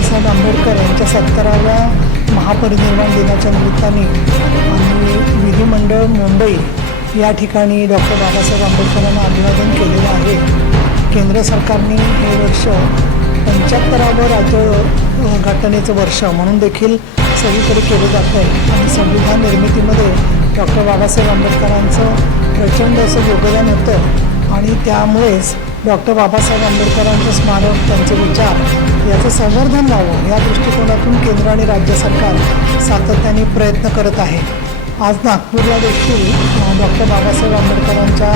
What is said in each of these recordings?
बाबासाहेब आंबेडकर यांच्या 70व्या महापरिनिर्वाण दिनाच्या निमित्ताने आम्ही विधिमंडळ मुंबई या ठिकाणी डॉक्टर बाबासाहेब आंबेडकरांना अभिवादन केलेलं आहे। केंद्र सरकारने हे वर्ष 75वं राज्य घटनेचं वर्ष म्हणून देखील सगळीकडे केलं जातं आहे आणि संविधान निर्मितीमध्ये डॉक्टर बाबासाहेब आंबेडकरांचं प्रचंड असं योगदान होतं आणि त्यामुळेच डॉक्टर बाबासाहेब आंबेडकरांचं स्मारक, त्यांचे विचार याचं संवर्धन व्हावं या दृष्टिकोनातून केंद्र आणि राज्य सरकार सातत्याने प्रयत्न करत आहे। आज नागपूरला देखील डॉक्टर बाबासाहेब आंबेडकरांच्या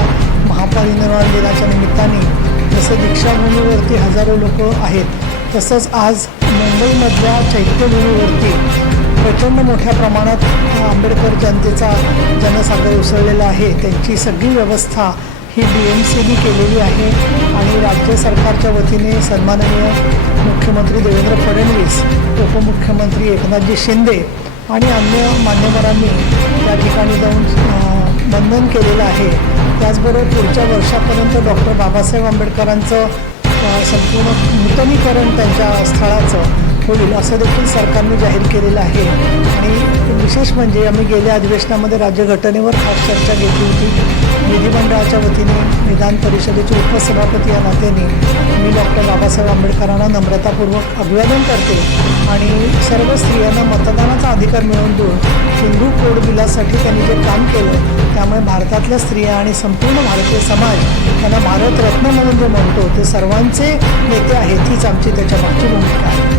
महापरिनिर्वाण दिनाच्या निमित्ताने जसं दीक्षाभूमीवरती हजारो लोक आहेत, तसंच आज मुंबईमधल्या चैत्यभूमीवरती प्रचंड मोठ्या प्रमाणात आंबेडकर जनतेचा जनसागर उसळलेला आहे। त्यांची सगळी व्यवस्था ही BMCने केलेली आहे आणि राज्य सरकारच्या वतीने सन्माननीय मुख्यमंत्री देवेंद्र फडणवीस, उपमुख्यमंत्री एकनाथजी शिंदे आणि अन्य मान्यवरांनी त्या ठिकाणी जाऊन वंदन केलेलं आहे। त्याचबरोबर पुढच्या वर्षापर्यंत डॉक्टर बाबासाहेब आंबेडकरांचं संपूर्ण नूतनीकरण त्यांच्या स्थळाचं होईल असं देखील सरकारने जाहीर केलेलं आहे। आणि विशेष म्हणजे आम्ही गेल्या अधिवेशनामध्ये राज्यघटनेवर खास चर्चा घेतली होती। विधिमंडळाच्या वतीने विधान परिषदेचे उपसभापती या नात्याने मी डॉक्टर बाबासाहेब आंबेडकरांना नम्रतापूर्वक अभिवादन करते आणि सर्व स्त्रियांना मतदानाचा अधिकार मिळवून देऊन हिंदू कोड बिलासाठी त्यांनी जे काम केलं त्यामुळे भारतातल्या स्त्रिया आणि संपूर्ण भारतीय समाज त्यांना भारतरत्न म्हणून जे म्हणतो ते सर्वांचे नेते आहेत, हीच आमची त्याच्या मागची भूमिका आहे।